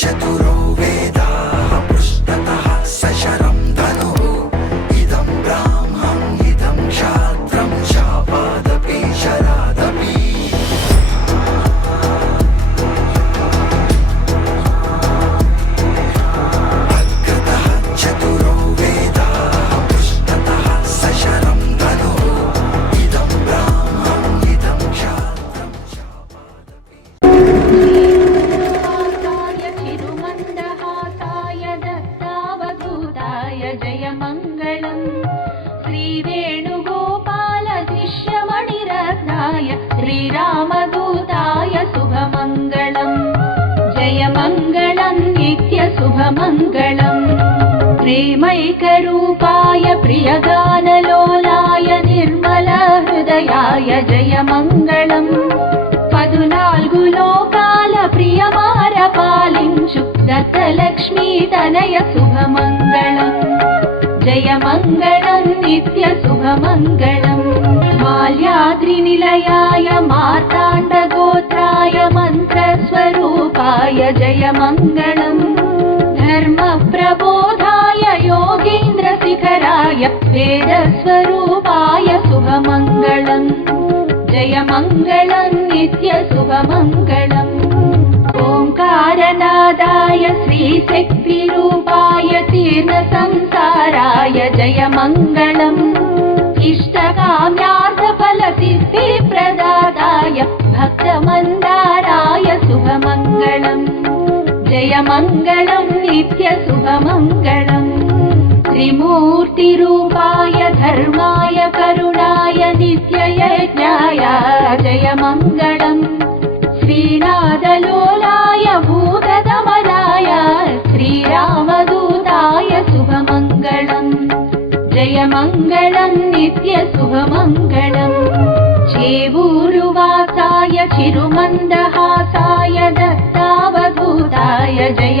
चतुरो वेदाः पृष्ठतः सशरं धनुः इदं ब्राह्मम् इदं क्षात्रं शापादपि शरादपि अग्रतः चतुरो वेदाः पृष्ठतः सशरं धनुः इदं ब्राह्मम् इदं क्षात्रं शापादपि चिरुमन्दहासाय दत्तावधूताय जयमङ्गलम् श्रीवेणुगोपालशिष्यमणिरत्नाय श्रीरामदूताय शुभमङ्गलम् जयमङ्गलम् नित्यशुभमङ्गलम् प्रेमैकरूपाय प्रियगानलोलाय निर्मलहृदयाय जयमङ्गलम् 14 లోకాల ప్రియమార పాలించు దత్తలక్ష్మీ తనయ శుభమంగళం జయమంగళం నిత్య శుభమంగళం మాల్యాద్రి నిలయాయ మార్తాండ గోత్రాయ మంత్రస్వరూపాయ జయమంగళం ధర్మ ప్రబోధాయ యోగీంద్ర శిఖరాయ వేదస్వరూపాయ శుభమంగళం जयमङ्गलम् नित्यशुभमङ्गलम् ओङ्कारनादाय श्रीशक्तिरूपाय तीर्णसंसाराय जयमङ्गलम् इष्टकाम्यार्थफलसिद्धिप्रदाताय भक्तमन्दाराय शुभमङ्गलम् जयमङ्गलम् नित्यशुभमङ्गलम् त्रिमूर्तिरूपाय धर्माय करुणाय नित्ययज्ञाय जयमङ्गलम् श्रीनादलोलाय भूतदमनाय श्रीरामदूताय शुभमङ्गलम् जयमङ्गलम् नित्यशुभमङ्गलम् चेवूरुवासाय चिरुमन्दहासाय दत्तावधूताय जय